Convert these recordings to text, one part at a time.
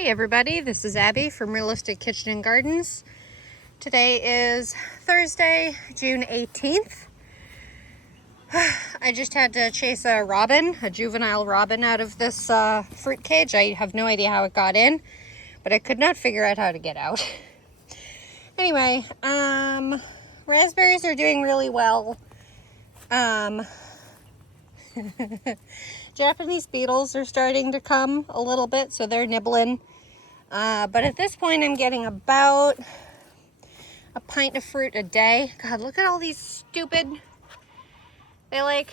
Hey everybody, this is Abby from Realistic Kitchen and Gardens. Today is Thursday, June 18th. I just had to chase a robin, a juvenile robin, out of this fruit cage. I have no idea how it got in, but I could not figure out how to get out. Anyway, raspberries are doing really well. Japanese beetles are starting to come a little bit, so they're nibbling. But at this point, I'm getting about a pint of fruit a day. God, look at all these stupid... Birds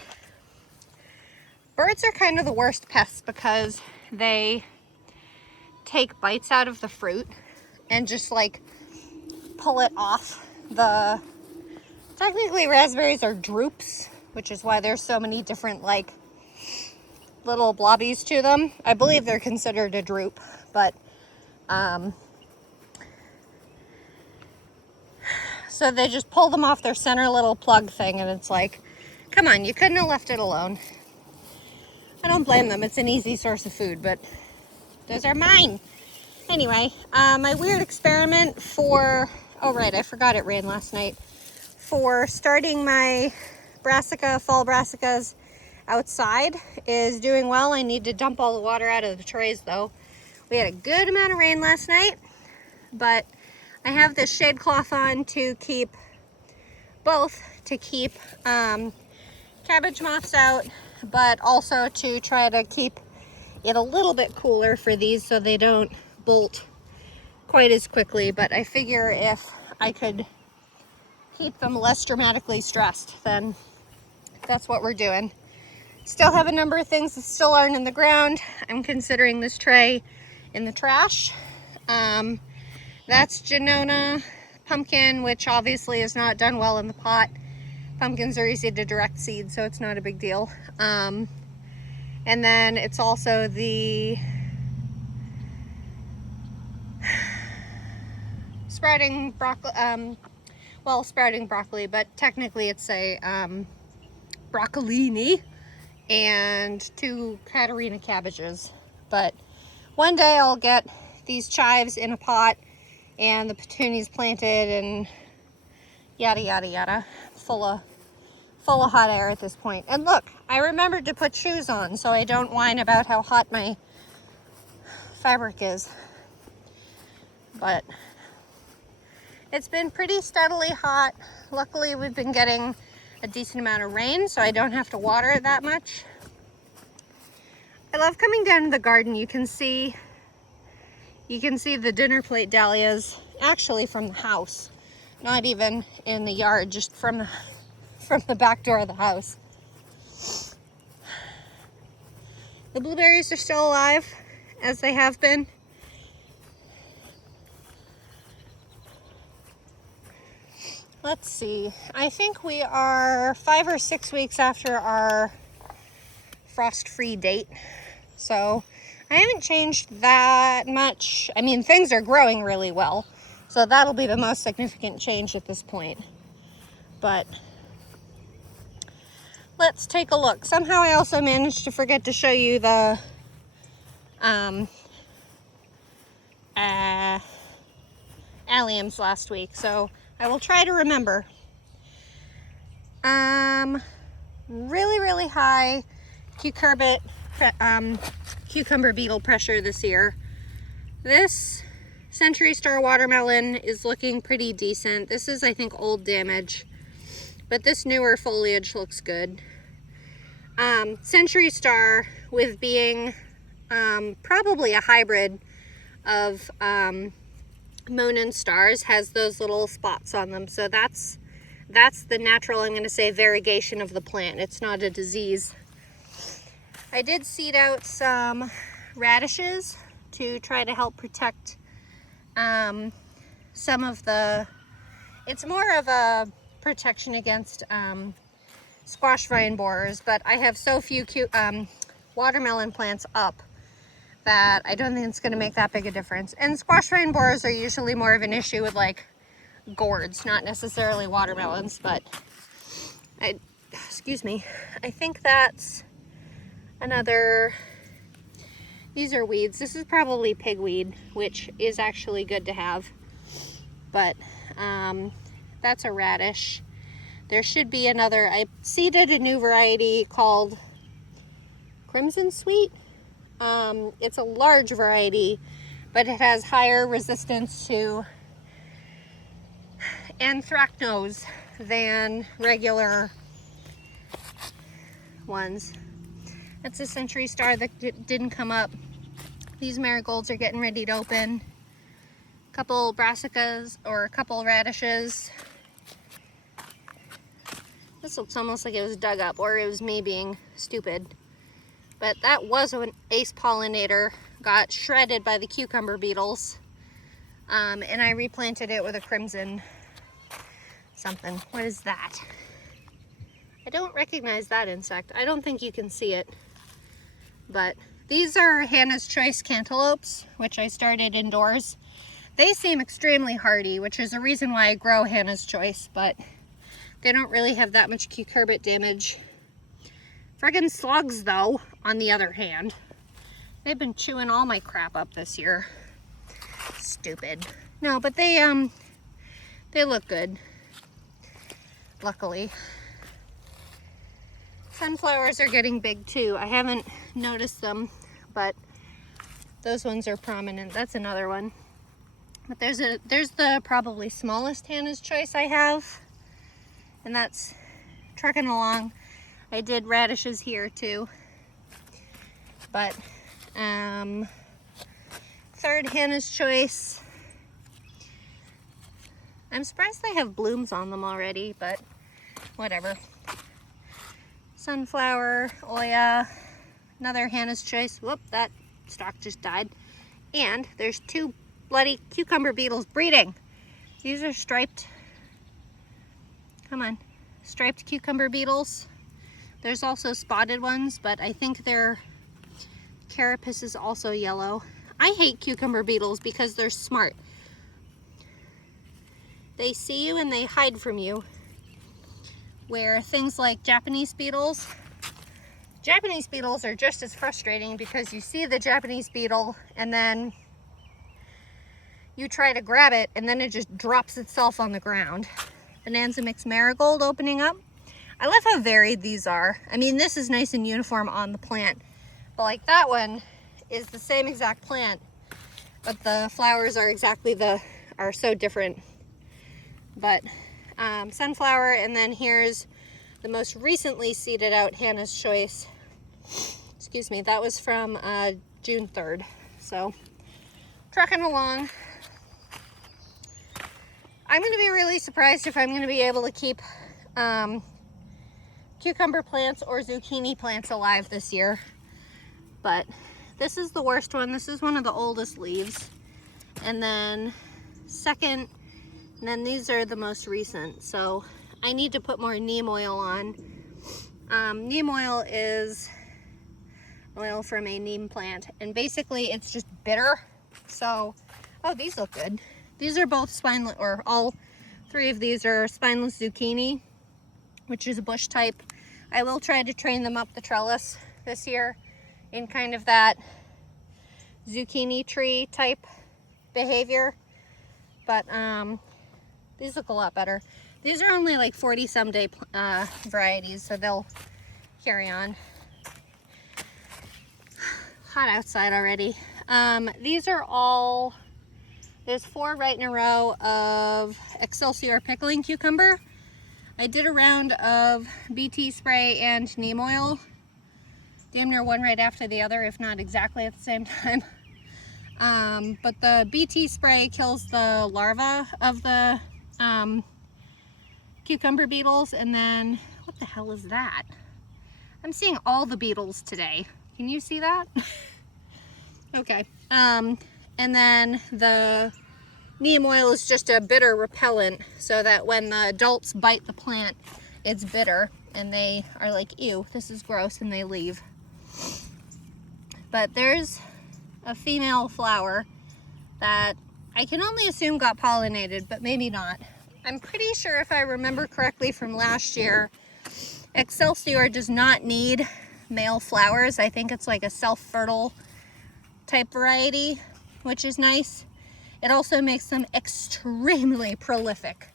are kind of the worst pests because they take bites out of the fruit and just pull it off the... Technically, raspberries are drupes, which is why there's so many different little blobbies to them. I believe they're considered a drupe, but so they just pull them off their center little plug thing, and it's like, come on, you couldn't have left it alone. I don't blame them. It's an easy source of food, but those are mine. Anyway, my weird experiment for, oh right, I forgot it rained last night, for starting my fall brassicas outside is doing well. I need to dump all the water out of the trays though. We had a good amount of rain last night, but I have this shade cloth on to keep cabbage moths out, but also to try to keep it a little bit cooler for these so they don't bolt quite as quickly. But I figure if I could keep them less dramatically stressed, then that's what we're doing. Still have a number of things that still aren't in the ground. I'm considering this tray in the trash. That's Janona pumpkin, which obviously is not done well in the pot. Pumpkins are easy to direct seed, so it's not a big deal. And then it's also the sprouting broccoli, sprouting broccoli, but technically it's a broccolini and 2 Catarina cabbages. But one day I'll get these chives in a pot and the petunias planted and yada yada yada, full of hot air at this point. And look, I remembered to put shoes on so I don't whine about how hot my fabric is. But it's been pretty steadily hot. Luckily we've been getting a decent amount of rain, so I don't have to water it that much. I love coming down to the garden. You can see the dinner plate dahlias actually from the house, not even in the yard, just from the back door of the house. The blueberries are still alive, as they have been. Let's see, I think we are 5 or 6 weeks after our frost-free date, so I haven't changed that much. I mean, things are growing really well, so that'll be the most significant change at this point. But let's take a look. Somehow I also managed to forget to show you the alliums last week, so I will try to remember. Really high cucumber beetle pressure this year. This Century Star watermelon is looking pretty decent. This is, I think, old damage, but this newer foliage looks good. Century Star, with being probably a hybrid of Moon and Stars, has those little spots on them, so that's the natural, I'm going to say, variegation of the plant. It's not a disease. I did seed out some radishes to try to help protect some of the... It's more of a protection against squash vine borers, but I have so few watermelon plants up that I don't think it's going to make that big a difference. And squash vine borers are usually more of an issue with gourds, not necessarily watermelons, but excuse me, I think that's another These are weeds. This is probably pigweed, which is actually good to have. But that's a radish. There should be another. I seeded a new variety called Crimson Sweet. It's a large variety, but it has higher resistance to anthracnose than regular ones. That's a century star that didn't come up. These marigolds are getting ready to open. A couple brassicas or a couple radishes. This looks almost like it was dug up, or it was me being stupid. But that was an ace pollinator, got shredded by the cucumber beetles. And I replanted it with a crimson something. What is that? I don't recognize that insect. I don't think you can see it. But these are Hannah's Choice cantaloupes, which I started indoors. They seem extremely hardy, which is a reason why I grow Hannah's Choice, but they don't really have that much cucurbit damage. Friggin' slugs, though, on the other hand, they've been chewing all my crap up this year. Stupid. No, but they look good, luckily. Sunflowers are getting big too. I haven't noticed them, but those ones are prominent. That's another one. But there's the probably smallest Hannah's Choice I have, and that's trucking along. I did radishes here too. But third Hannah's Choice. I'm surprised they have blooms on them already, but whatever. Sunflower, Oya, another Hannah's Choice. Whoop, that stalk just died. And there's two bloody cucumber beetles breeding. These are striped, come on, striped cucumber beetles. There's also spotted ones, but I think their carapace is also yellow. I hate cucumber beetles because they're smart. They see you and they hide from you. Where things like Japanese beetles are just as frustrating because you see the Japanese beetle and then you try to grab it and then it just drops itself on the ground. Bonanza mixed marigold opening up. I love how varied these are. I mean, this is nice and uniform on the plant, but like that one is the same exact plant, but the flowers are are so different. But sunflower, and then here's the most recently seeded out Hannah's Choice. Excuse me, that was from June 3rd. So, trucking along. I'm going to be really surprised if I'm going to be able to keep cucumber plants or zucchini plants alive this year. But this is the worst one. This is one of the oldest leaves. And then second, and then these are the most recent. So I need to put more neem oil on. Neem oil is oil from a neem plant, and basically it's just bitter. So, oh, these look good. These are both spineless, or all three of these are spineless zucchini, which is a bush type. I will try to train them up the trellis this year in kind of that zucchini tree type behavior. But these look a lot better. These are only like 40 some day varieties, so they'll carry on. Hot outside already. These are all, there's 4 right in a row of Excelsior pickling cucumber. I did a round of BT spray and neem oil, damn near one right after the other, if not exactly at the same time. But the BT spray kills the larva of the cucumber beetles, and then, what the hell is that? I'm seeing all the beetles today. Can you see that? Okay. And then the neem oil is just a bitter repellent, so that when the adults bite the plant, it's bitter, and they are like, ew, this is gross, and they leave. But there's a female flower that I can only assume got pollinated, but maybe not. I'm pretty sure, if I remember correctly from last year, Excelsior does not need male flowers. I think it's like a self-fertile type variety, which is nice. It also makes them extremely prolific.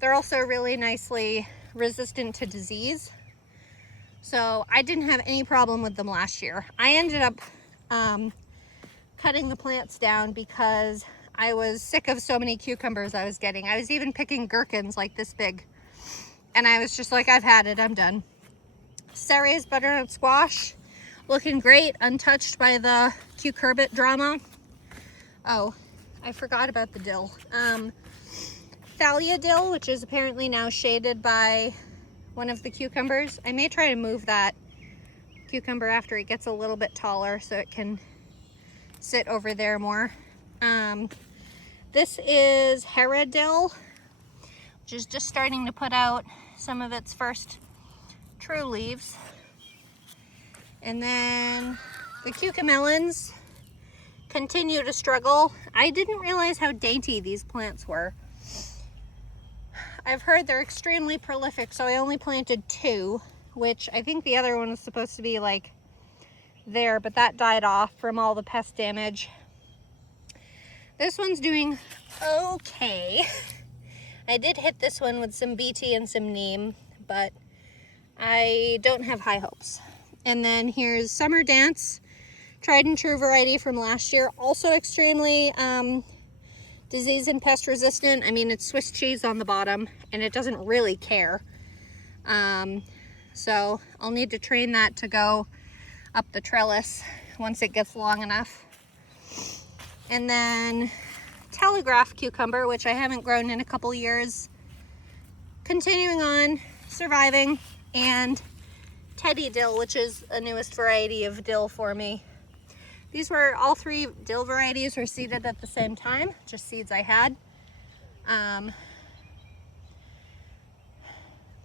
They're also really nicely resistant to disease. So I didn't have any problem with them last year. I ended up cutting the plants down because I was sick of so many cucumbers I was getting. I was even picking gherkins like this big. And I was just like, I've had it, I'm done. Ceres butternut squash, looking great, untouched by the cucurbit drama. Oh, I forgot about the dill. Thalia dill, which is apparently now shaded by one of the cucumbers. I may try to move that cucumber after it gets a little bit taller so it can sit over there more. This is Hera dill, which is just starting to put out some of its first true leaves. And then the cucamelons continue to struggle. I didn't realize how dainty these plants were. I've heard they're extremely prolific, so I only planted 2, which I think the other one was supposed to be like there, but that died off from all the pest damage. This one's doing okay. I did hit this one with some BT and some neem, but I don't have high hopes. And then here's Summer Dance, tried and true variety from last year, also extremely disease and pest resistant. I mean, it's Swiss cheese on the bottom and it doesn't really care. So I'll need to train that to go up the trellis once it gets long enough. And then Telegraph cucumber, which I haven't grown in a couple years, continuing on, surviving. And Teddy dill, which is a newest variety of dill for me. These were, all 3 dill varieties were seeded at the same time, just seeds I had.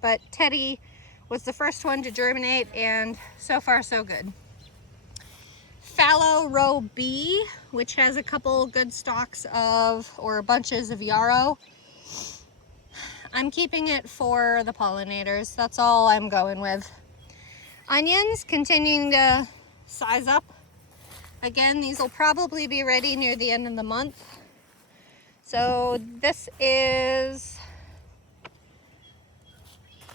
But Teddy was the first one to germinate, and so far so good. Fallow row B, which has a couple good stalks of, or bunches of yarrow. I'm keeping it for the pollinators. That's all I'm going with. Onions continuing to size up. Again, these will probably be ready near the end of the month. So this is,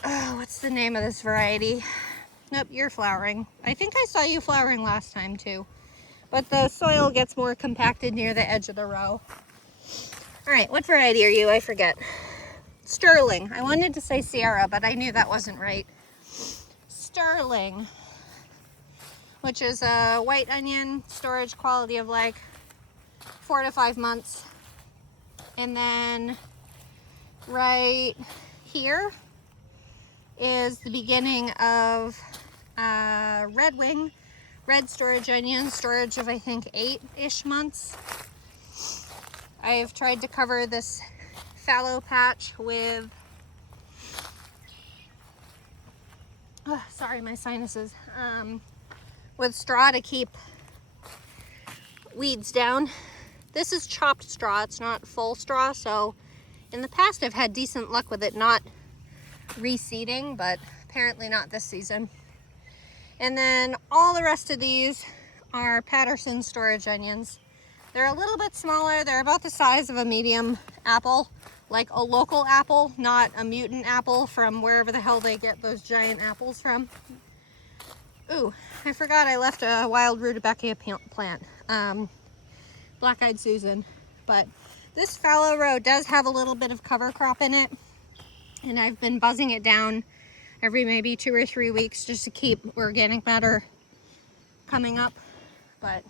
what's the name of this variety? Nope, you're flowering. I think I saw you flowering last time too. But the soil gets more compacted near the edge of the row. All right, what variety are you? I forget. Sterling. I wanted to say Sierra, but I knew that wasn't right. Sterling, which is a white onion, storage quality of like 4 to 5 months. And then right here is the beginning of red wing, red storage onion, storage of I think 8-ish months. I've tried to cover this fallow patch with, sorry, my sinuses, with straw to keep weeds down. This is chopped straw, it's not full straw, so in the past I've had decent luck with it not reseeding, but apparently not this season. And then all the rest of these are Patterson storage onions. They're a little bit smaller, they're about the size of a medium apple, like a local apple, not a mutant apple from wherever the hell they get those giant apples from. Ooh, I forgot I left a wild rutabaga plant, Black-Eyed Susan. But this fallow row does have a little bit of cover crop in it, and I've been buzzing it down every maybe 2 or 3 weeks just to keep organic matter coming up, but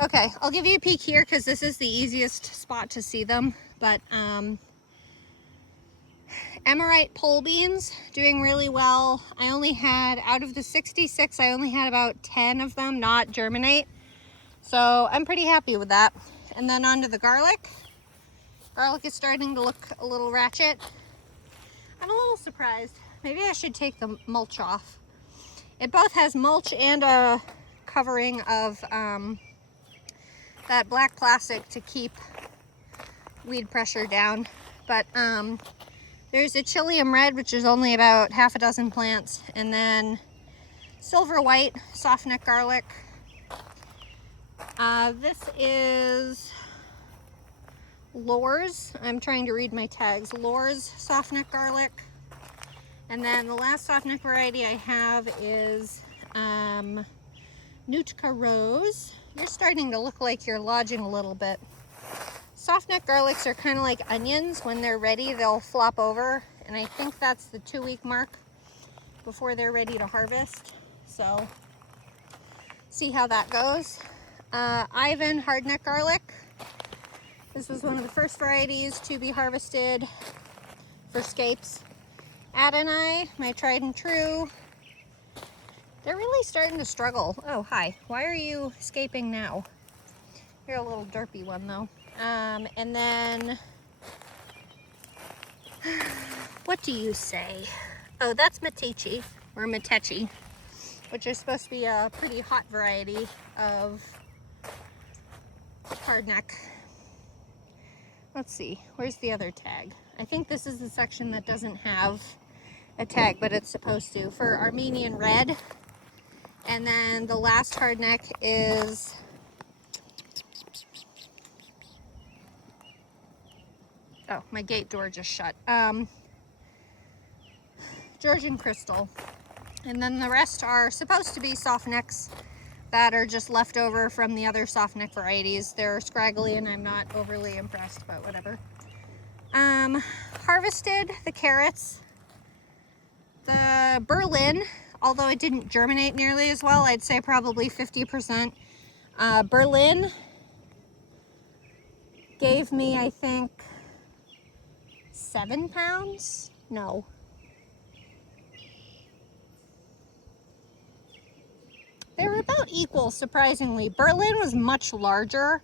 okay, I'll give you a peek here because this is the easiest spot to see them. But Emerite pole beans doing really well. I only had, out of the 66, I only had about 10 of them not germinate, so I'm pretty happy with that. And then onto the garlic. Garlic is starting to look a little ratchet. I'm a little surprised. Maybe I should take the mulch off. It both has mulch and a covering of that black plastic to keep weed pressure down. But there's a Chilium red, which is only about half a dozen plants, and then silver white soft neck garlic. This is Lore's. I'm trying to read my tags. Lore's soft neck garlic. And then the last soft neck variety I have is Nootka Rose. You're starting to look like you're lodging a little bit. Soft neck garlics are kind of like onions. When they're ready, they'll flop over. And I think that's the 2-week mark before they're ready to harvest. So see how that goes. Ivan hardneck garlic. This was one of the first varieties to be harvested for scapes. Adonai, my tried and true. They're really starting to struggle. Oh, hi. Why are you escaping now? You're a little derpy one though. And then, what do you say? Oh, that's Matechi, or Matechi, which is supposed to be a pretty hot variety of hardneck. Let's see, where's the other tag? I think this is the section that doesn't have a tag, but it's supposed to, for Armenian red. And then the last hardneck is oh, my gate door just shut. Georgian crystal. And then the rest are supposed to be soft necks that are just left over from the other soft neck varieties. They're scraggly and I'm not overly impressed, but whatever. Harvested the carrots. The Berlin, although it didn't germinate nearly as well, I'd say probably 50%. Berlin gave me, I think, 7 pounds? No. They were about equal, surprisingly. Berlin was much larger.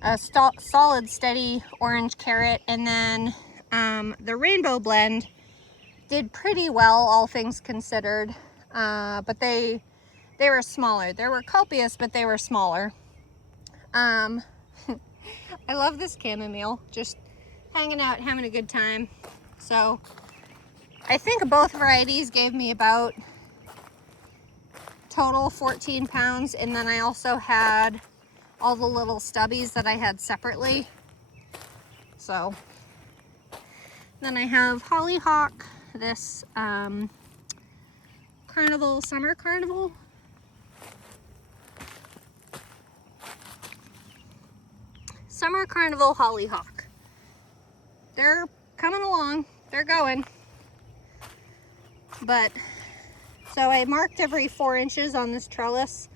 A solid, steady orange carrot. And then the rainbow blend did pretty well, all things considered. But they were smaller. They were copious, but they were smaller. I love this chamomile. Just hanging out, having a good time. So I think both varieties gave me about total 14 pounds. And then I also had all the little stubbies that I had separately. So then I have hollyhock, this carnival, summer carnival. Summer carnival hollyhock. They're coming along, they're going. But, so I marked every 4 inches on this trellis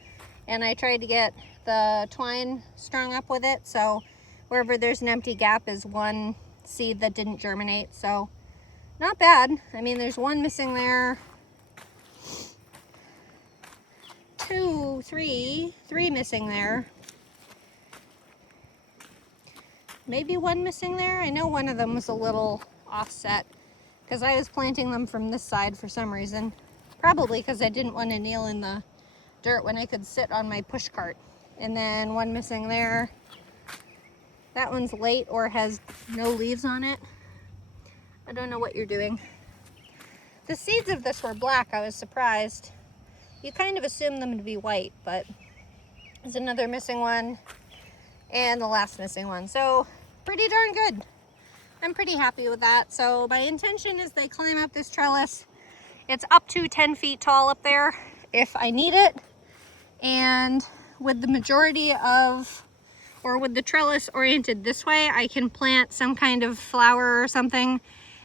and I tried to get the twine strung up with it. So wherever there's an empty gap is one seed that didn't germinate. So not bad. I mean, there's one missing there. 2, 3 missing there. Maybe 1 missing there. I know one of them was a little offset because I was planting them from this side for some reason. Probably because I didn't want to kneel in the dirt when I could sit on my push cart. And then 1 missing there. That one's late or has no leaves on it. I don't know what you're doing. The seeds of this were black. I was surprised. You kind of assume them to be white, but there's another missing one and the last missing one. So pretty darn good. I'm pretty happy with that. So my intention is they climb up this trellis. It's up to 10 feet tall up there if I need it. And with the majority of, or with the trellis oriented this way, I can plant some kind of flower or something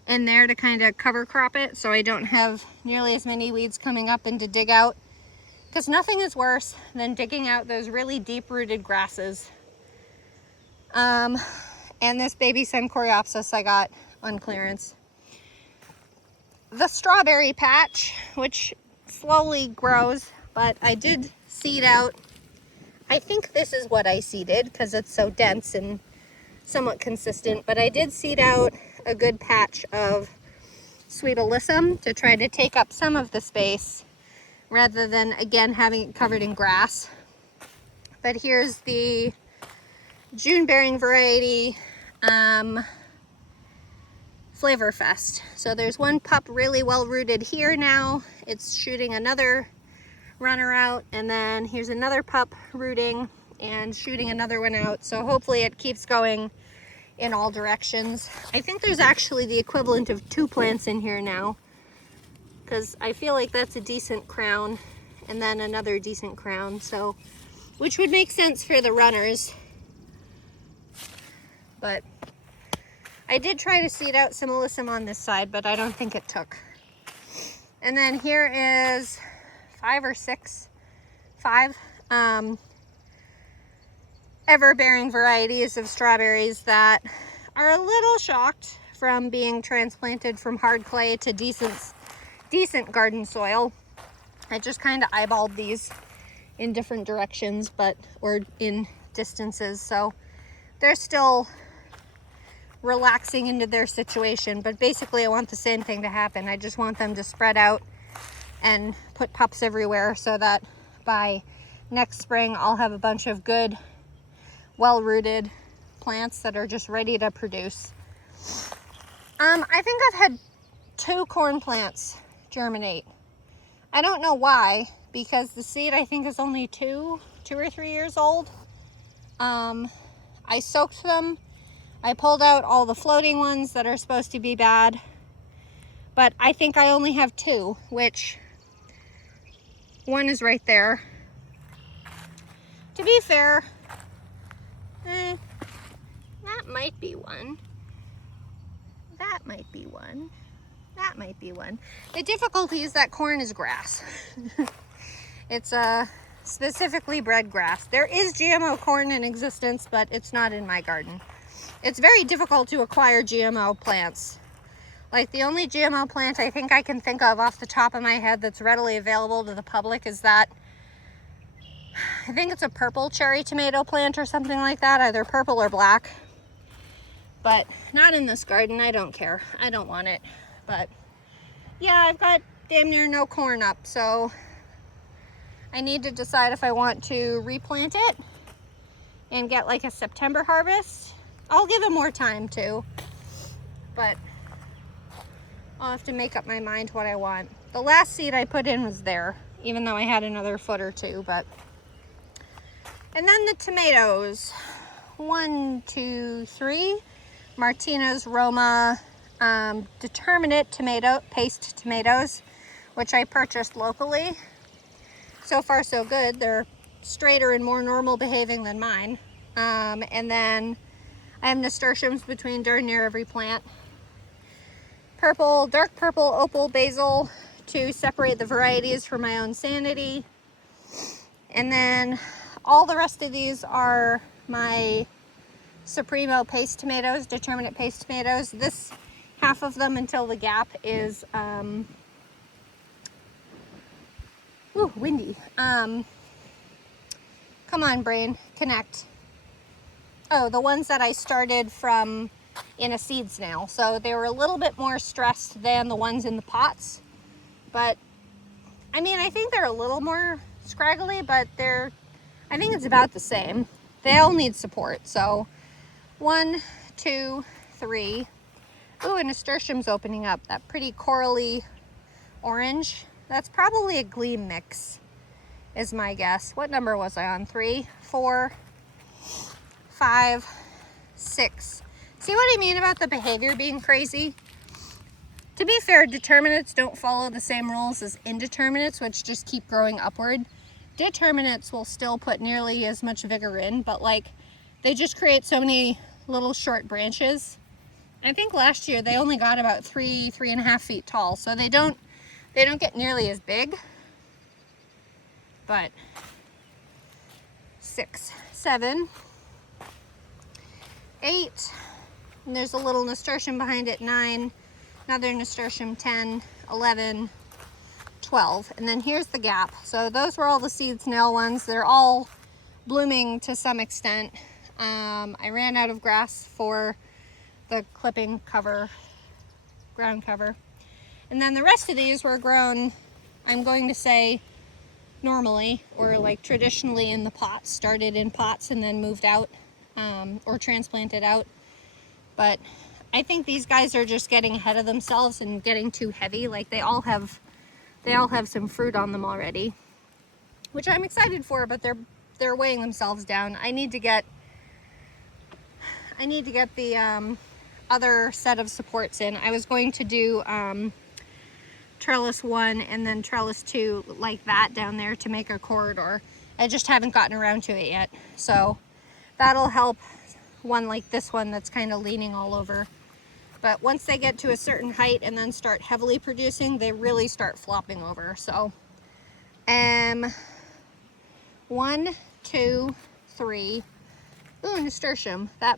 in there to kind of cover crop it so I don't have nearly as many weeds coming up and to dig out. Because nothing is worse than digging out those really deep-rooted grasses. And this baby sun coreopsis I got on clearance. The strawberry patch, which slowly grows, but I did seed out. I think this is what I seeded because it's so dense and somewhat consistent, but I did seed out a good patch of sweet alyssum to try to take up some of the space rather than, again, having it covered in grass. But here's the June-bearing variety, Flavor Fest. So there's one pup really well rooted here now. It's shooting another runner out, and then here's another pup rooting and shooting another one out. So hopefully it keeps going in all directions. I think there's actually the equivalent of 2 plants in here now, because I feel like that's a decent crown and then another decent crown, so which would make sense for the runners. But I did try to seed out some alyssum on this side, but I don't think it took. And then here is 5 or 6 ever-bearing varieties of strawberries that are a little shocked from being transplanted from hard clay to decent garden soil. I just kind of eyeballed these in different directions, or in distances, so they're still relaxing into their situation. But basically I want the same thing to happen. I just want them to spread out and put pups everywhere, so that by next spring I'll have a bunch of good, well-rooted plants that are just ready to produce. I think I've had 2 corn plants germinate. I don't know why, because the seed I think is only 2 or 3 years old. I soaked them. I pulled out all the floating ones that are supposed to be bad, but I think I only have 2, which one is right there. To be fair, that might be one. That might be one. That might be one. The difficulty is that corn is grass. It's a specifically bred grass. There is GMO corn in existence, but it's not in my garden. It's very difficult to acquire GMO plants. Like, the only GMO plant I think I can think of off the top of my head that's readily available to the public is that, I think it's a purple cherry tomato plant or something like that, either purple or black. But not in this garden. I don't care. I don't want it. But yeah, I've got damn near no corn up, so I need to decide if I want to replant it and get like a September harvest. I'll give it more time too, but I'll have to make up my mind what I want. The last seed I put in was there, even though I had another foot or 2, but. And then the tomatoes. 1, 2, 3. Martinez Roma determinate paste tomatoes, which I purchased locally. So far so good. They're straighter and more normal behaving than mine. And then I have nasturtiums between darn near every plant. Purple, dark purple opal basil to separate the varieties for my own sanity. And then all the rest of these are my Supremo paste tomatoes, determinate paste tomatoes. This half of them until the gap is windy. Come on, brain, connect. Oh, the ones that I started from in a seed snail. So they were a little bit more stressed than the ones in the pots. But, I mean, I think they're a little more scraggly, but I think it's about the same. They all need support. So 1, 2, 3. Ooh, a nasturtium's opening up. That pretty corally orange. That's probably a gleam mix, is my guess. What number was I on? 3, 4, 5, 6. See what I mean about the behavior being crazy? To be fair, determinates don't follow the same rules as indeterminates, which just keep growing upward. Determinates will still put nearly as much vigor in, but like, they just create so many little short branches. I think last year they only got about 3.5 feet tall, so they don't get nearly as big. But 6, 7, 8, and there's a little nasturtium behind it, 9, another nasturtium, 10, 11, 12, and then here's the gap. So those were all the seed snail ones. They're all blooming to some extent. I ran out of grass for the clipping cover, ground cover. And then the rest of these were grown, I'm going to say, normally, or like traditionally in the pots. Started in pots and then moved out, or transplanted out. But I think these guys are just getting ahead of themselves and getting too heavy. Like they all have some fruit on them already. which I'm excited for, but they're weighing themselves down. I need to get the other set of supports in. I was going to do trellis 1 and then trellis 2 like that down there to make a corridor. I just haven't gotten around to it yet. So that'll help one like this one that's kind of leaning all over. But once they get to a certain height and then start heavily producing, they really start flopping over. So 1, 2, 3. Ooh, nasturtium. That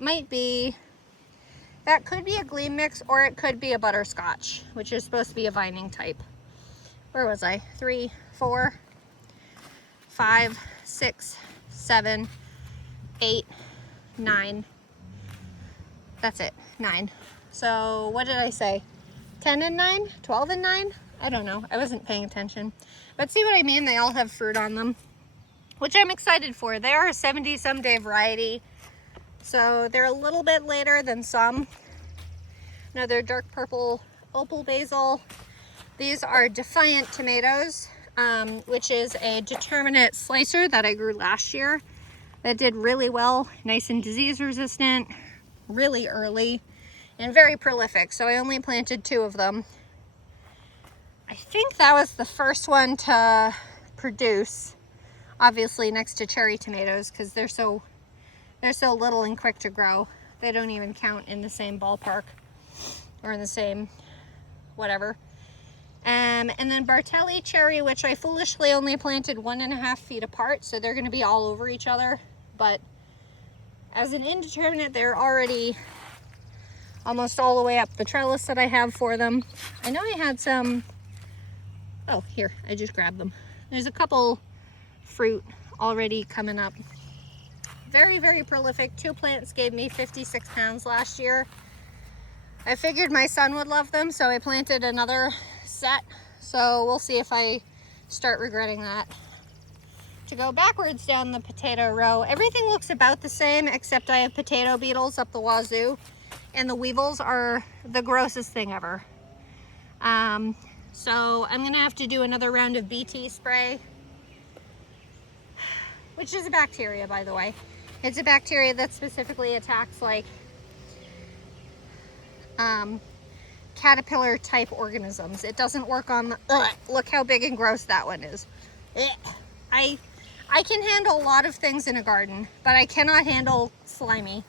could be a gleam mix, or it could be a butterscotch, which is supposed to be a vining type. Where was I? 3, 4, 5, 6, 7, 8, 9. That's it, 9. So what did I say? 10 and 9? 12 and 9? I don't know. I wasn't paying attention. But see what I mean? They all have fruit on them, which I'm excited for. They are a 70-some day variety, so they're a little bit later than some. Another dark purple opal basil. These are Defiant tomatoes, which is a determinate slicer that I grew last year that did really well, nice and disease resistant, really early, and very prolific. So I only planted 2 of them. I think that was the first one to produce, obviously next to cherry tomatoes, because they're so little and quick to grow. They don't even count in the same ballpark or in the same whatever. And then Bartelli cherry, which I foolishly only planted 1.5 feet apart, so they're going to be all over each other. But as an indeterminate, they're already almost all the way up the trellis that I have for them. I know I had some, oh here, I just grabbed them. There's a couple fruit already coming up. Very, very prolific. 2 plants gave me 56 pounds last year. I figured my son would love them, so I planted another set. So we'll see if I start regretting that. To go backwards down the potato row, everything looks about the same, except I have potato beetles up the wazoo, and the weevils are the grossest thing ever. So I'm gonna have to do another round of BT spray, which is a bacteria, by the way. It's a bacteria that specifically attacks like caterpillar type organisms. It doesn't work on the, look how big and gross that one is. I can handle a lot of things in a garden, but I cannot handle slimy.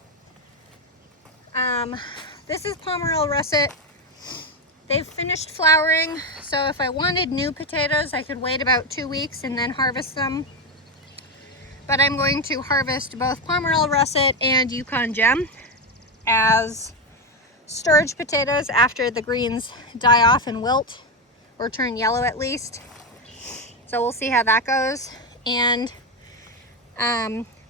This is Pomerelle russet. They've finished flowering, so if I wanted new potatoes, I could wait about 2 weeks and then harvest them. But I'm going to harvest both Pomerelle russet and Yukon gem as storage potatoes after the greens die off and wilt, or turn yellow at least. So we'll see how that goes. And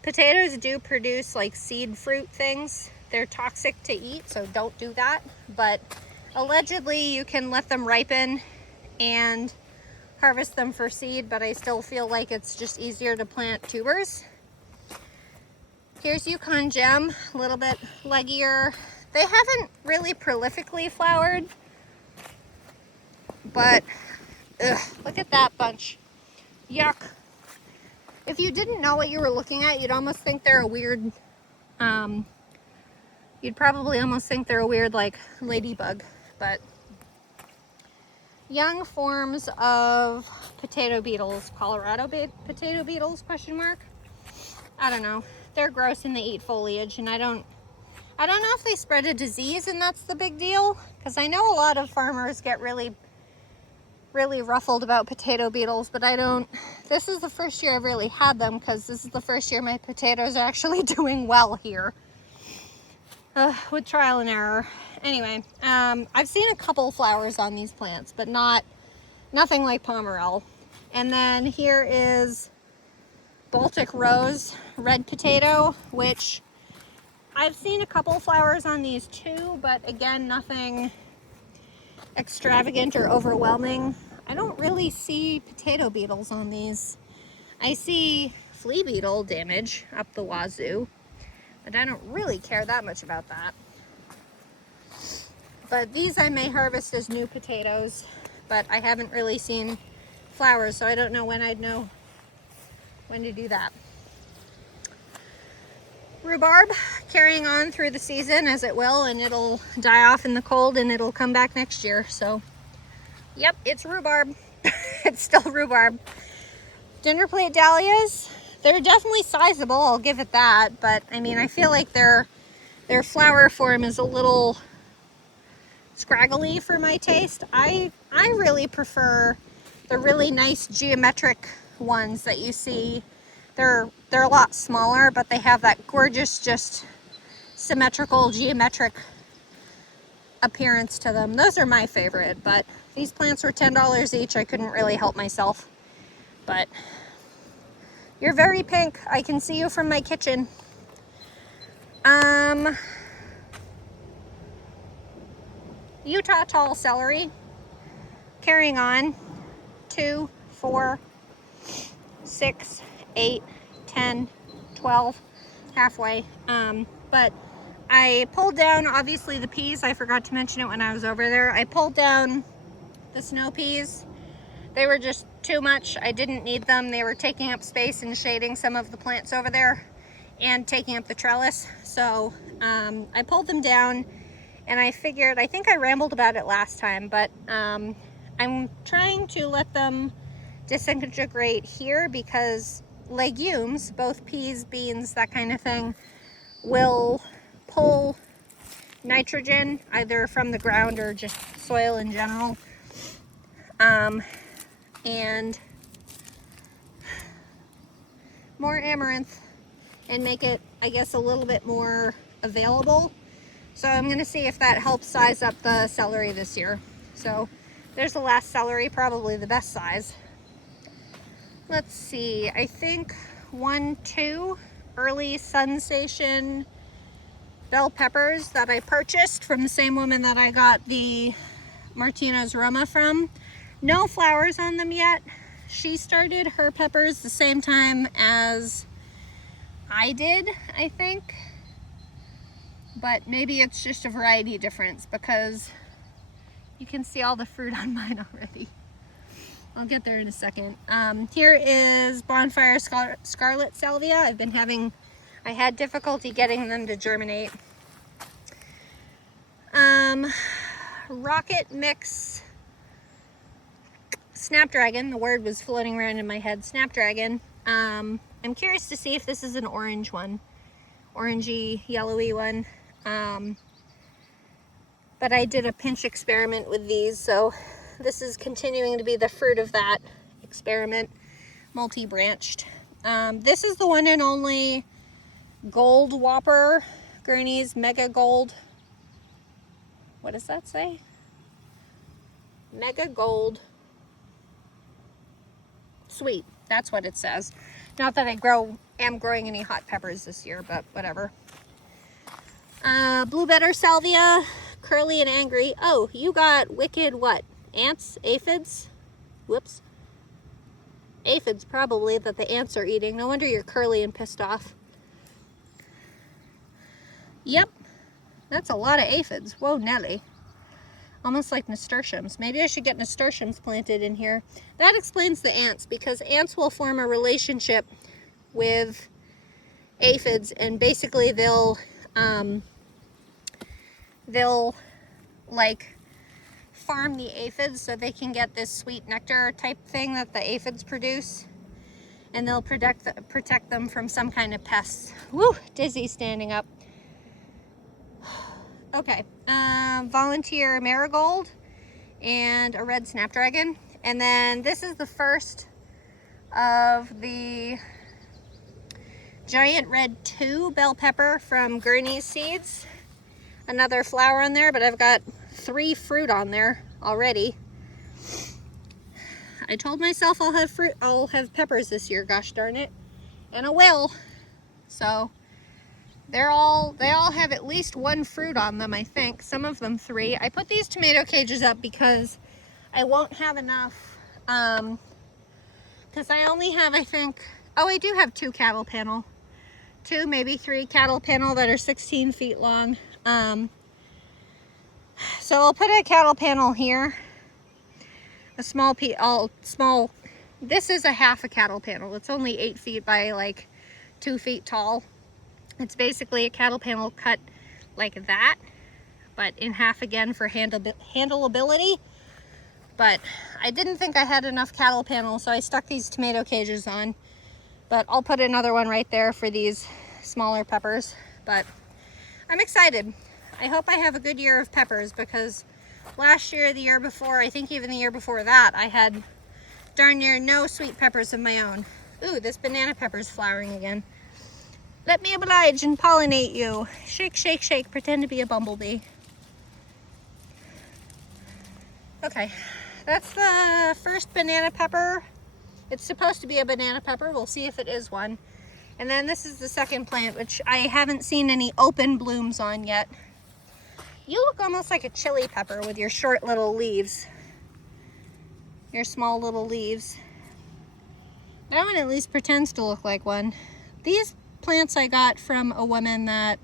potatoes do produce like seed fruit things. They're toxic to eat, so don't do that. But allegedly you can let them ripen and harvest them for seed, but I still feel like it's just easier to plant tubers. Here's Yukon gem, a little bit leggier. They haven't really prolifically flowered, but look at that bunch. Yuck. If you didn't know what you were looking at, you'd almost think they're a weird, you'd probably almost think they're a weird like ladybug, but young forms of potato beetles, Colorado potato beetles, question mark. I don't know. They're gross and they eat foliage, and I don't know if they spread a disease and that's the big deal, because I know a lot of farmers get really ruffled about potato beetles, but I don't. This is the first year I've really had them, because this is the first year my potatoes are actually doing well here. With trial and error. Anyway, I've seen a couple flowers on these plants, but nothing like Pomerelle. And then here is Baltic Rose red potato, which I've seen a couple flowers on these too, but again, nothing extravagant or overwhelming. I don't really see potato beetles on these. I see flea beetle damage up the wazoo, but I don't really care that much about that. But these I may harvest as new potatoes, but I haven't really seen flowers, so I don't know when I'd know when to do that. Rhubarb, carrying on through the season as it will, and it'll die off in the cold and it'll come back next year. So, yep, it's rhubarb. It's still rhubarb. Dinner plate dahlias, they're definitely sizable, I'll give it that, but I mean, I feel like their flower form is a little scraggly for my taste. I really prefer the really nice geometric ones that you see. They're a lot smaller, but they have that gorgeous, just symmetrical, geometric appearance to them. Those are my favorite, but these plants were $10 each. I couldn't really help myself. But you're very pink. I can see you from my kitchen. Utah tall celery. Carrying on. 2, 4, 6, 8, 10, 12, halfway. But I pulled down, obviously, the peas. I forgot to mention it when I was over there. I pulled down the snow peas. They were just too much. I didn't need them. They were taking up space and shading some of the plants over there and taking up the trellis. So I pulled them down, and I figured, I think I rambled about it last time, but I'm trying to let them disintegrate here because legumes, both peas, beans, that kind of thing, will pull nitrogen either from the ground or just soil in general. And more amaranth and make it, I guess, a little bit more available. So I'm going to see if that helps size up the celery this year. So there's the last celery, probably the best size. Let's see, I think 1, 2 early sensation bell peppers that I purchased from the same woman that I got the Martinez Roma from. No flowers on them yet. She started her peppers the same time as I did, I think. But maybe it's just a variety difference because you can see all the fruit on mine already. I'll get there in a second. Here is Bonfire Scarlet Salvia. I had difficulty getting them to germinate. Rocket Mix Snapdragon. The word was floating around in my head. Snapdragon. I'm curious to see if this is an orange one. Orangey, yellowy one. But I did a pinch experiment with these, so this is continuing to be the fruit of that experiment, multi-branched. This is the one and only Gold Whopper, Gurney's Mega Gold. What does that say? Mega Gold Sweet. That's what it says. Not that I am growing any hot peppers this year, but whatever. Blue Better Salvia, Curly and Angry. Oh, you got wicked what? Ants? Aphids? Whoops. Aphids, probably, that the ants are eating. No wonder you're curly and pissed off. Yep. That's a lot of aphids. Whoa, Nelly. Almost like nasturtiums. Maybe I should get nasturtiums planted in here. That explains the ants, because ants will form a relationship with aphids, and basically they'll like farm the aphids so they can get this sweet nectar type thing that the aphids produce, and they'll protect them from some kind of pests. Woo, dizzy standing up. Okay, Volunteer Marigold and a red Snapdragon. And then this is the first of the Giant Red 2 bell pepper from Gurney's Seeds. Another flower on there, but I've got 3 fruit on there already. I told myself I'll have peppers this year, gosh darn it. And I will. So they all have at least 1 fruit on them, I think. Some of them 3. I put these tomato cages up because I won't have enough. Because I only have, I think, oh, I do have 2 cattle panel. 2, maybe 3 cattle panel that are 16 feet long. So I'll put a cattle panel here. A small this is a half a cattle panel. It's only 8 feet by like 2 feet tall. It's basically a cattle panel cut like that, but in half again for handleability. But I didn't think I had enough cattle panels, so I stuck these tomato cages on. But I'll put another one right there for these smaller peppers. But I'm excited. I hope I have a good year of peppers, because last year, the year before, I think even the year before that, I had darn near no sweet peppers of my own. Ooh, this banana pepper's flowering again. Let me oblige and pollinate you. Shake, shake, shake. Pretend to be a bumblebee. Okay, that's the first banana pepper. It's supposed to be a banana pepper. We'll see if it is one. And then this is the second plant, which I haven't seen any open blooms on yet. You look almost like a chili pepper with your short little leaves. Your small little leaves. That one at least pretends to look like one. These plants I got from a woman that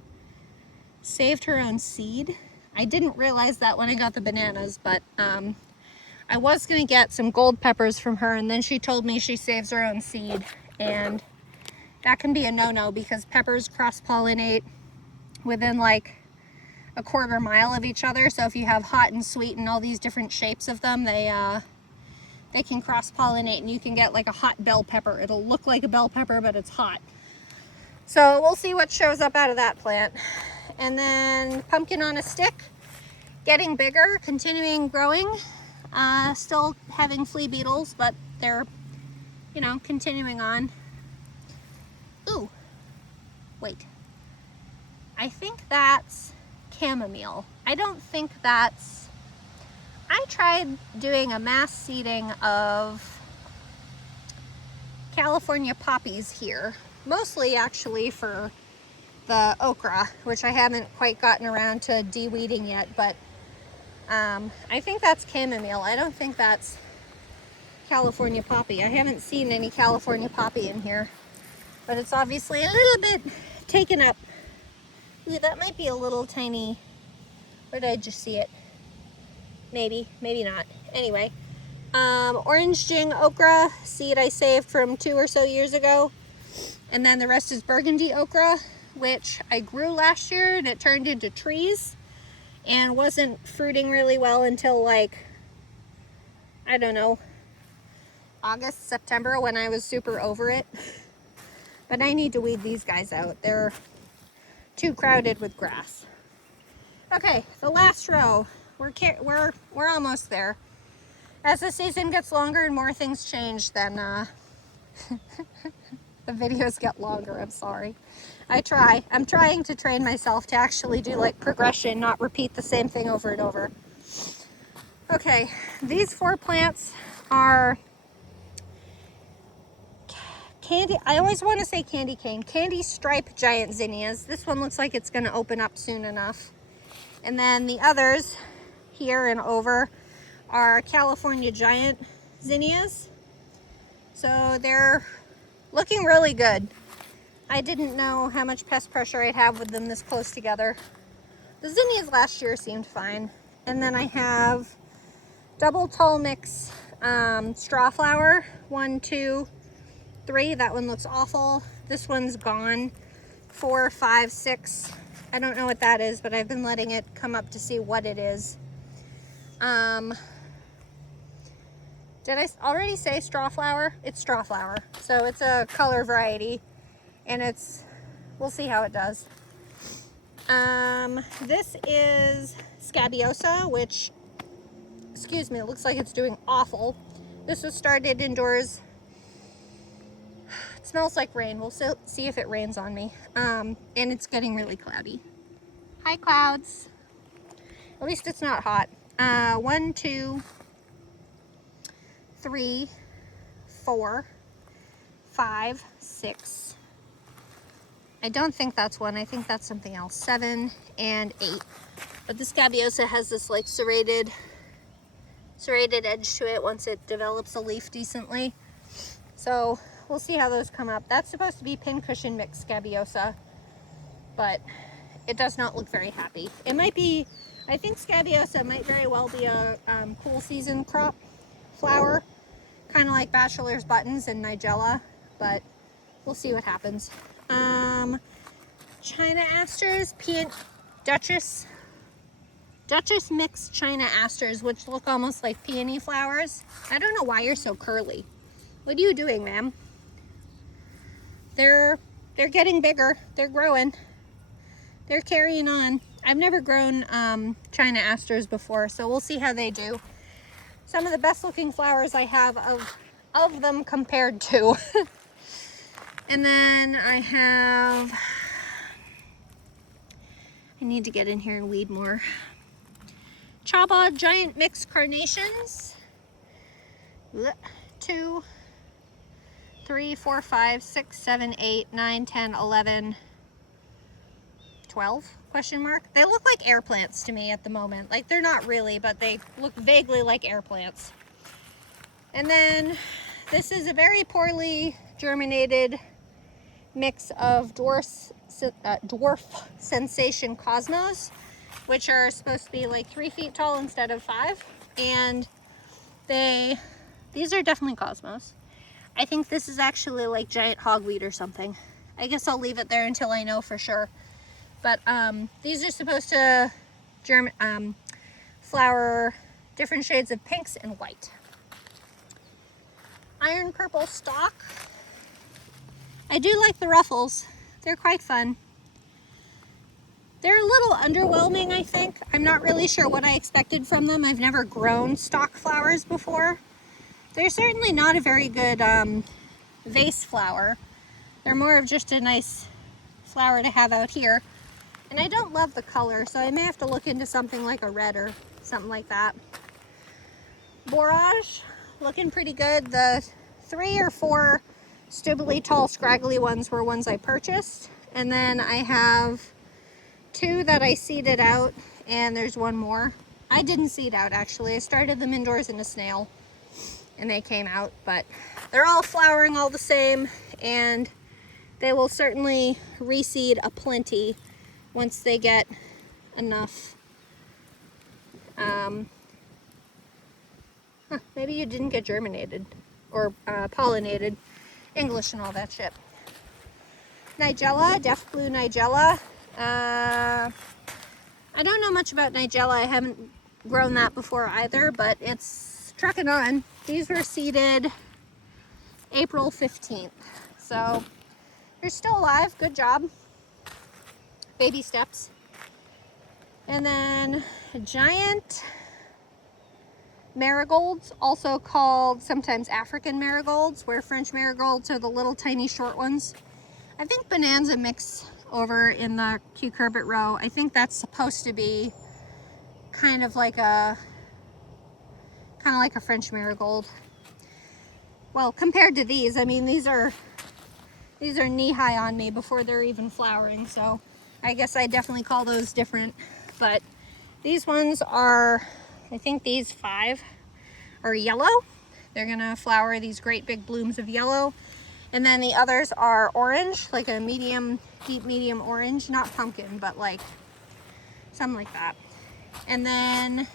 saved her own seed. I didn't realize that when I got the bananas, but I was gonna get some gold peppers from her, and then she told me she saves her own seed, and that can be a no-no because peppers cross-pollinate within like a quarter mile of each other. So if you have hot and sweet and all these different shapes of them, they can cross-pollinate, and you can get like a hot bell pepper. It'll look like a bell pepper, but it's hot. So we'll see what shows up out of that plant. And then pumpkin on a stick, getting bigger, continuing growing. Still having flea beetles, but they're, you know, continuing on. Ooh, wait. I think that's chamomile. I don't think that's... I tried doing a mass seeding of California poppies here, mostly actually for the okra, which I haven't quite gotten around to de-weeding yet, but I think that's chamomile. I don't think that's California poppy. I haven't seen any California poppy in here, but it's obviously a little bit taken up. Ooh, that might be a little tiny... Where did I just see it? Maybe, maybe not. Anyway, orange jing okra seed I saved from 2 or so years ago. And then the rest is burgundy okra, which I grew last year, and it turned into trees and wasn't fruiting really well until like, I don't know, August, September, when I was super over it. But I need to weed these guys out. They're too crowded with grass. Okay, the last row. We're almost there. As the season gets longer and more things change, then the videos get longer. I'm sorry. I'm trying to train myself to actually do like progression, not repeat the same thing over and over. Okay, these 4 plants are candy. I always want to say candy cane. Candy stripe giant zinnias. This one looks like it's going to open up soon enough. And then the others here and over are California giant zinnias. So they're looking really good. I didn't know how much pest pressure I'd have with them this close together. The zinnias last year seemed fine. And then I have double tall mix straw flower. 1, 2, 3. That one looks awful. This one's gone. 4, 5, 6. I don't know what that is, but I've been letting it come up to see what it is. Did I already say straw flower? It's straw flower. So it's a color variety, and we'll see how it does. This is scabiosa, which, excuse me, it looks like it's doing awful. This was started indoors. It smells like rain. We'll see if it rains on me. And it's getting really cloudy. Hi, clouds. At least it's not hot. 1, 2, 3, 4, 5, 6. I don't think that's one. I think that's something else. 7 and 8. But the scabiosa has this like serrated edge to it once it develops a leaf decently. So we'll see how those come up. That's supposed to be pincushion mixed scabiosa, but it does not look very happy. It might be, I think scabiosa might very well be a cool season crop flower, kind of like bachelor's buttons and nigella, but we'll see what happens. China asters, Duchess mixed China asters, which look almost like peony flowers. I don't know why you're so curly. What are you doing, ma'am? They're getting bigger. They're growing. They're carrying on. I've never grown China asters before, so we'll see how they do. Some of the best looking flowers I have of them compared to. And then I need to get in here and weed more. Chaba giant mixed carnations. 2, 3, 4, 5, 6, 7, 8, 9, 10, 11, 12 question mark. They look like air plants to me at the moment. Like, they're not really, but they look vaguely like air plants. And then this is a very poorly germinated mix of dwarf sensation cosmos, which are supposed to be like 3 feet tall instead of 5. And these are definitely cosmos. I think this is actually like giant hogweed or something. I guess I'll leave it there until I know for sure. But these are supposed to flower different shades of pinks and white. Iron purple stalk. I do like the ruffles. They're quite fun. They're a little underwhelming, I think. I'm not really sure what I expected from them. I've never grown stalk flowers before. They're certainly not a very good vase flower. They're more of just a nice flower to have out here. And I don't love the color, so I may have to look into something like a red or something like that. Borage, looking pretty good. The 3 or 4 stubbly, tall, scraggly ones were ones I purchased. And then I have 2 that I seeded out, and there's 1 more. I didn't seed out, actually. I started them indoors in a snail, and they came out. But they're all flowering all the same, and they will certainly reseed aplenty once they get enough. Maybe you didn't get germinated or pollinated. English and all that shit. Nigella, deaf blue nigella. I don't know much about nigella. I haven't grown that before either, but it's trucking on. These were seeded April 15th. So they're still alive. Good job. Baby steps. And then giant marigolds, also called sometimes African marigolds, where French marigolds are the little tiny short ones. I think Bonanza mix over in the cucurbit row. I think that's supposed to be kind of like a French marigold. Well, compared to these, I mean, these are knee-high on me before they're even flowering, so I guess I definitely call those different. But these ones are, I think these 5 are yellow. They're gonna flower these great big blooms of yellow. And then the others are orange, like a medium, deep medium orange, not pumpkin, but like something like that. And then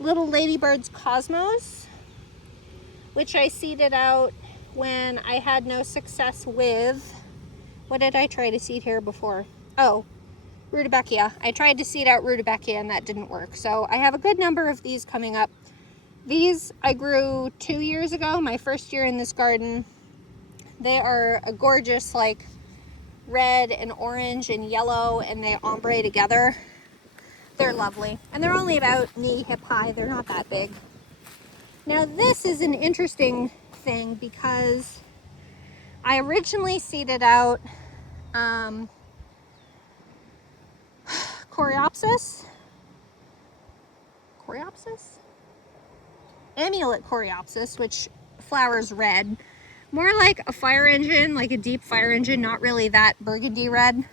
Little Ladybird's Cosmos, which I seeded out when I had no success with, what did I try to seed here before? Oh, Rudbeckia. I tried to seed out Rudbeckia and that didn't work. So I have a good number of these coming up. These I grew 2 years ago, my first year in this garden. They are a gorgeous, like red and orange and yellow, and they ombre together. They're lovely. And they're only about knee hip high. They're not that big. Now this is an interesting thing because I originally seeded out Coreopsis? Amulet Coreopsis, which flowers red. More like a fire engine, like a deep fire engine, not really that burgundy red.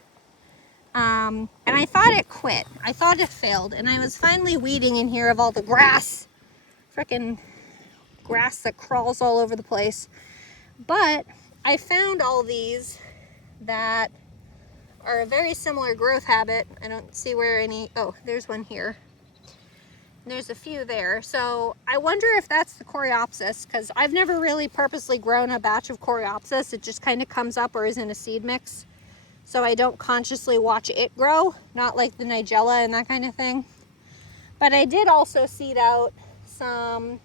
And I thought it quit. I thought it failed. And I was finally weeding in here of all the grass. Frickin' grass that crawls all over the place. But I found all these that are a very similar growth habit. I don't see where any, oh, there's one here. There's a few there. So I wonder if that's the coreopsis, because I've never really purposely grown a batch of coreopsis. It just kind of comes up or is in a seed mix. So I don't consciously watch it grow, not like the nigella and that kind of thing. But I did also seed out some,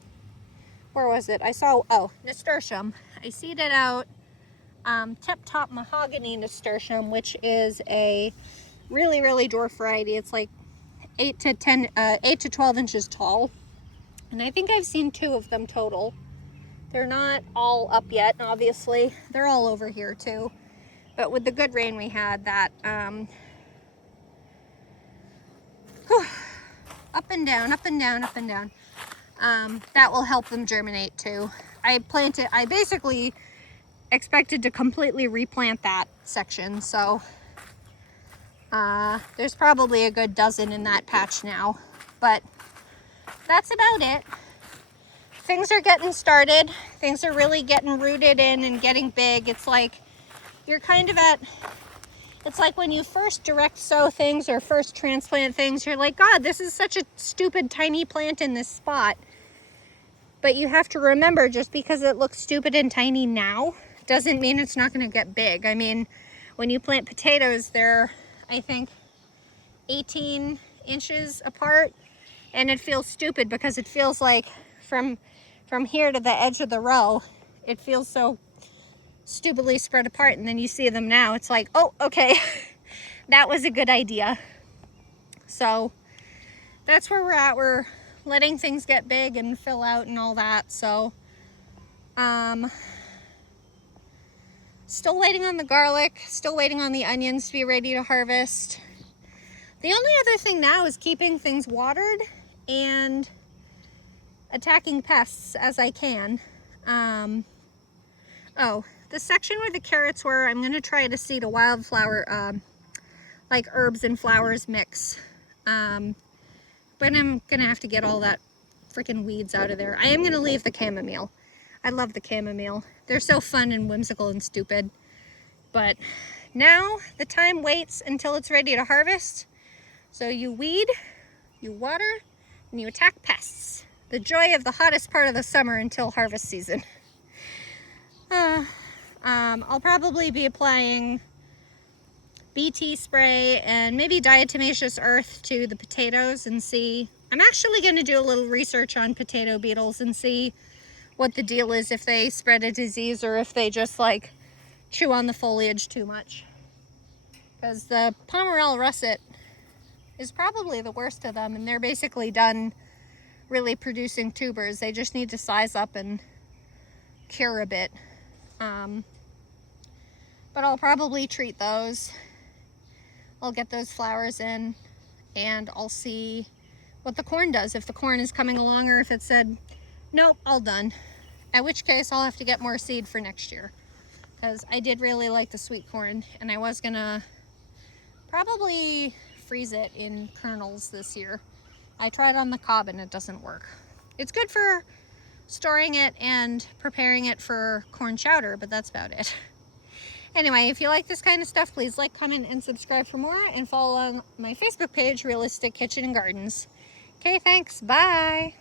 where was it? I saw, oh, nasturtium. I seeded out tip top mahogany nasturtium, which is a really, really dwarf variety. It's like 8 to 12 inches tall. And I think I've seen 2 of them total. They're not all up yet, obviously. They're all over here too. But with the good rain we had, that up and down, up and down, up and down. That will help them germinate too. I basically expected to completely replant that section, so there's probably a good dozen in that patch now, but that's about it. Things are getting started. Things are really getting rooted in and getting big. It's like you're kind of it's like when you first direct sow things or first transplant things, you're like, God, this is such a stupid tiny plant in this spot. But you have to remember, just because it looks stupid and tiny now doesn't mean it's not going to get big. I mean, when you plant potatoes, they're, I think, 18 inches apart, and it feels stupid because it feels like from here to the edge of the row, it feels so stupidly spread apart, and then you see them now, it's like, oh, okay, that was a good idea. So that's where we're at. We're letting things get big and fill out and all that. So still waiting on the garlic, still waiting on the onions to be ready to harvest. The only other thing now is keeping things watered and attacking pests as I can. Oh, the section where the carrots were, I'm going to try to seed a wildflower, like herbs and flowers mix. But I'm going to have to get all that freaking weeds out of there. I am going to leave the chamomile. I love the chamomile. They're so fun and whimsical and stupid. But now the time waits until it's ready to harvest. So you weed, you water, and you attack pests. The joy of the hottest part of the summer until harvest season. I'll probably be applying BT spray and maybe diatomaceous earth to the potatoes and see. I'm actually going to do a little research on potato beetles and see what the deal is, if they spread a disease or if they just like chew on the foliage too much. Because the Pomerelle russet is probably the worst of them, and they're basically done really producing tubers. They just need to size up and cure a bit. But I'll probably treat those. I'll get those flowers in, and I'll see what the corn does, if the corn is coming along or if it said, nope, all done. At which case I'll have to get more seed for next year, because I did really like the sweet corn, and I was gonna probably freeze it in kernels this year. I tried on the cob and it doesn't work. It's good for storing it and preparing it for corn chowder, but that's about it. Anyway, if you like this kind of stuff, please like, comment, and subscribe for more, and follow along my Facebook page, Realistic Kitchen and Gardens. Okay, thanks. Bye.